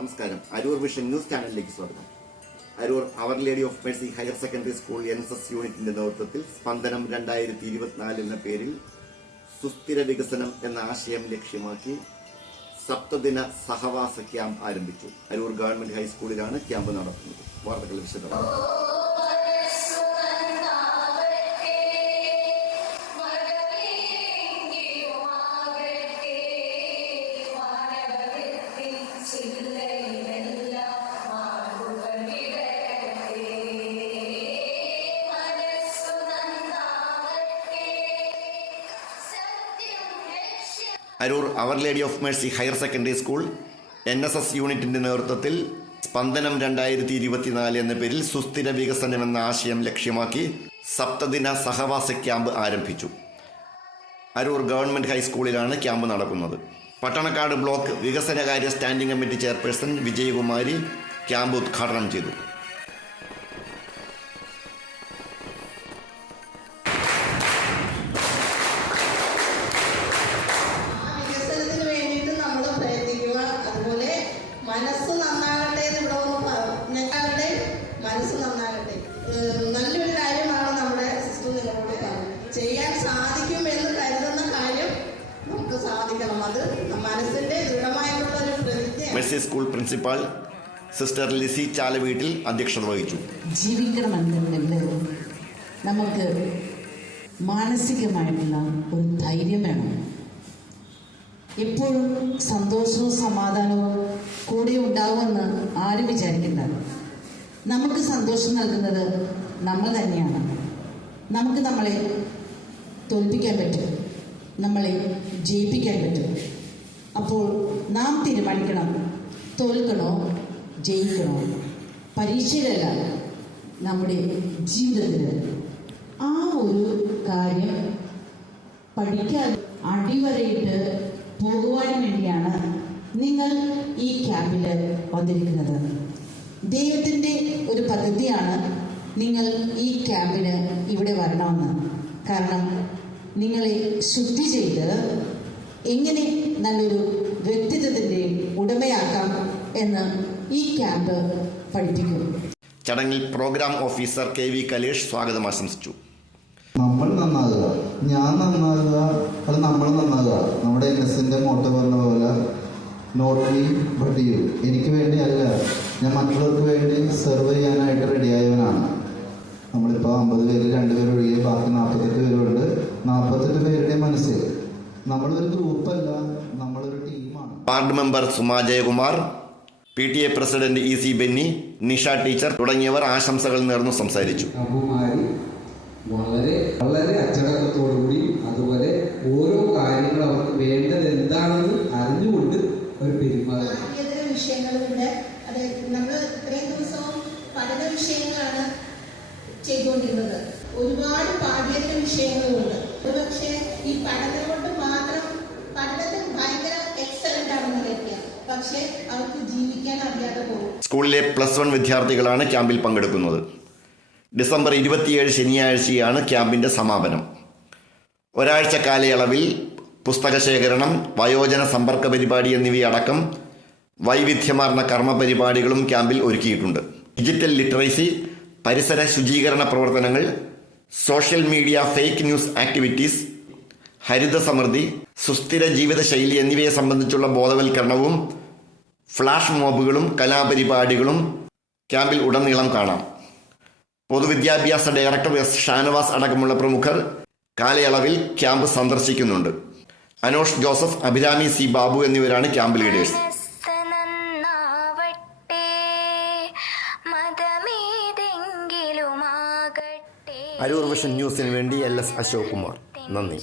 നമസ്കാരം. Aroor vision news ചാനലിലേക്ക് സ്വാഗതം. Aroor our lady of mercy higher secondary school N S S യൂണിറ്റിന്റെ നേതൃത്വത്തിൽ സ്പന്ദനം രണ്ടായിരത്തി ഇരുപത്തിനാല് എന്ന പേരിൽ സുസ്ഥിര വികസനം എന്ന ആശയം ലക്ഷ്യമാക്കി സപ്തദിന സഹവാസ ക്യാമ്പ് ആരംഭിച്ചു. അരൂർ ഗവൺമെന്റ് ഹൈസ്കൂളിലാണ് ക്യാമ്പ് നടത്തുന്നത്. വാർത്തകൾ വിശദമാണ് Aroor our lady of mercy higher secondary school N S S യൂണിറ്റിന്റെ നേതൃത്വത്തിൽ സ്പന്ദനം രണ്ടായിരത്തി ഇരുപത്തിനാല് എന്ന പേരിൽ സുസ്ഥിര വികസനം എന്ന ആശയം ലക്ഷ്യമാക്കി സപ്തദിന സഹവാസ ക്യാമ്പ് ആരംഭിച്ചു. അരൂർ ഗവൺമെന്റ് ഹൈസ്കൂളിലാണ് ക്യാമ്പ് നടക്കുന്നത്. പട്ടണക്കാട് ബ്ലോക്ക് വികസനകാര്യ standing committee chairperson Vijayakumari camp ഉദ്ഘാടനം ചെയ്തു. അത് മനസ്സിന്റെ ദൃഢമായിട്ടുള്ള ഒരു പ്രതിജ്ഞ mercy school principal sister Lissy Chalaveettil അധ്യക്ഷത വഹിച്ചു. ജീവിക്കണമെന്നുണ്ടെങ്കിൽ നമുക്ക് മാനസികമായിട്ടുള്ള ഒരു ധൈര്യം വേണം. എപ്പോഴും സന്തോഷവും സമാധാനവും കൂടെ ഉണ്ടാവുമെന്ന് ആരും വിചാരിക്കണ്ട. നമുക്ക് സന്തോഷം നൽകുന്നത് നമ്മൾ തന്നെയാണ്. നമുക്ക് നമ്മളെ തോൽപ്പിക്കാൻ പറ്റും. നമ്മളെ ജയിപ്പിക്കാൻ പറ്റും. അപ്പോൾ നാം തീരുമാനിക്കണം തോൽക്കണോ ജയിക്കണോ? പരീക്ഷയിലല്ല നമ്മുടെ ജീവിതത്തിൽ ആ ഒരു കാര്യം പഠിക്കാൻ അടിവരയിട്ട് പോകുവാൻ വേണ്ടിയാണ് നിങ്ങൾ ഈ ക്യാമ്പിൽ വന്നിരിക്കുന്നത്. ദൈവത്തിന്റെ ഒരു പദ്ധതിയാണ് നിങ്ങൾ ഈ ക്യാമ്പിന് ഇവിടെ വരണമെന്ന്. കാരണം നിങ്ങളെ ശുദ്ധി ചെയ്ത് എങ്ങനെ നല്ലൊരു വ്യക്തിത്വത്തിന്റെ ഉടമയാക്കാം എന്ന് ഈ ക്യാമ്പ് പഠിപ്പിക്കും ചടങ്ങിൽ programme officer K V Kalesh സ്വാഗതം ആശംസിച്ചു. നമ്മൾ നന്നാകുക. ഞാൻ നന്നാകുക. അത് നമ്മൾ നന്നാകുക. നമ്മുടെ എൻ എസിന്റെ മോട്ടോ പറഞ്ഞ പോലെ നോട്ട് മീ ബട്ട് യു എനിക്ക് വേണ്ടിയല്ല. ഞാൻ മറ്റുള്ളവർക്ക് വേണ്ടി സെർവ് ചെയ്യാനായിട്ട് റെഡിയായവനാണ് നമ്മളിപ്പോൾ അമ്പത് പേര് രണ്ടുപേർ ഒഴികെ ബാക്കി നാൽപ്പത്തെട്ട് ward member Suma Jayakumar P T A president E C Benny Nisha teacher തുടങ്ങിയവർ ആശംസകൾ നേർന്നു സംസാരിച്ചു. വളരെ വളരെ അച്ചടക്കത്തോടുകൂടി അതുപോലെ ഓരോ കാര്യങ്ങൾ അവർക്ക് വേണ്ടത് എന്താണെന്ന് അറിഞ്ഞുകൊണ്ട് ഒരു പെരുമാറും വിഷയങ്ങളുണ്ട് അത് നമ്മൾ ഇത്രയും ദിവസവും പഠന വിഷയങ്ങളാണ് ചെയ്തുകൊണ്ടിരുന്നത്. ഒരുപാട് പാഠ്യേതര വിഷയങ്ങളുണ്ട്. ഒരുപക്ഷെ ഈ പഠനം സ്കൂളിലെ പ്ലസ് വൺ വിദ്യാർത്ഥികളാണ് ക്യാമ്പിൽ പങ്കെടുക്കുന്നത്. ഡിസംബർ ഇരുപത്തിയേഴ് ശനിയാഴ്ചയാണ് ക്യാമ്പിന്റെ സമാപനം. ഒരാഴ്ച കാലയളവിൽ പുസ്തക ശേഖരണം വയോജന സമ്പർക്ക പരിപാടി എന്നിവയടക്കം വൈവിധ്യമാർന്ന കർമ്മ പരിപാടികളും ക്യാമ്പിൽ ഒരുക്കിയിട്ടുണ്ട്. ഡിജിറ്റൽ ലിറ്ററസി പരിസര ശുചീകരണ പ്രവർത്തനങ്ങൾ social media fake news activities ഹരിത സമൃദ്ധി സുസ്ഥിര ജീവിതശൈലി എന്നിവയെ സംബന്ധിച്ചുള്ള ബോധവൽക്കരണവും ഫ്ലാഷ് മോബുകളും കലാപരിപാടികളും ക്യാമ്പിൽ ഉടനീളം കാണാം. പൊതുവിദ്യാഭ്യാസ ഡയറക്ടർ എസ് ഷാനവാസ് അടക്കമുള്ള പ്രമുഖർ കാലയളവിൽ ക്യാമ്പ് സന്ദർശിക്കുന്നുണ്ട്. അനോഷ് ജോസഫ് അഭിരാമി സി ബാബു എന്നിവരാണ് ക്യാമ്പ് ലീഡേഴ്സ്. അരൂർ വിഷൻ ന്യൂസിന് വേണ്ടി എൽ എസ് അശോക് കുമാർ. നന്ദി.